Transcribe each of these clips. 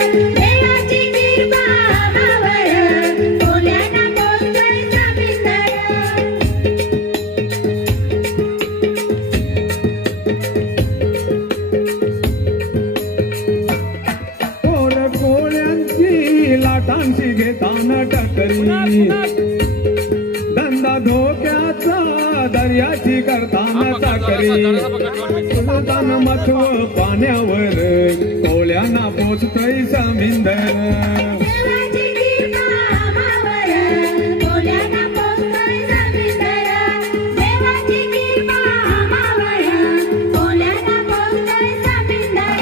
देवाची कृपा आम्हावर, कोल्याना पोचतोय समुंदर. कोळ्यांची लाटांची घेताना टकरी, धंदा धोक्याचा दर्याची करताना चाकरी. सुलतान मथव पाण्यावर, कोळ्यांना पोचतोय समुंदर. देवाची कृपा आम्हावर, कोल्याना पोचतोय समुंदर. देवाची कृपा आम्हावर, कोल्याना पोचतोय समुंदर.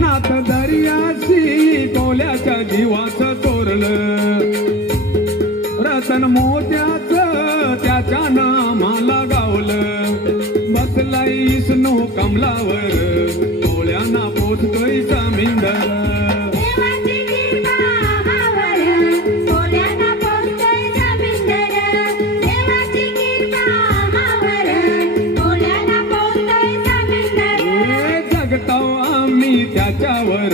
नाथ दर्याशी कोल्याच्या जीवाचं चोरलं, रतन मोत्याचं त्याच्या नामाला गावलं. बसलाय विष्णू कमलावर, कोळ्यांना पोचतोय समुंदर. देवाची कृपा आम्हावर, कोल्याना पोचतोय समुंदर. देवाची कृपा आम्हावर, कोल्याना पोचतोय समुंदर. जगताव आम्ही त्याच्यावर,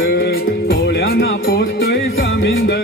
कोळ्यांना पोचतोय समुंदर.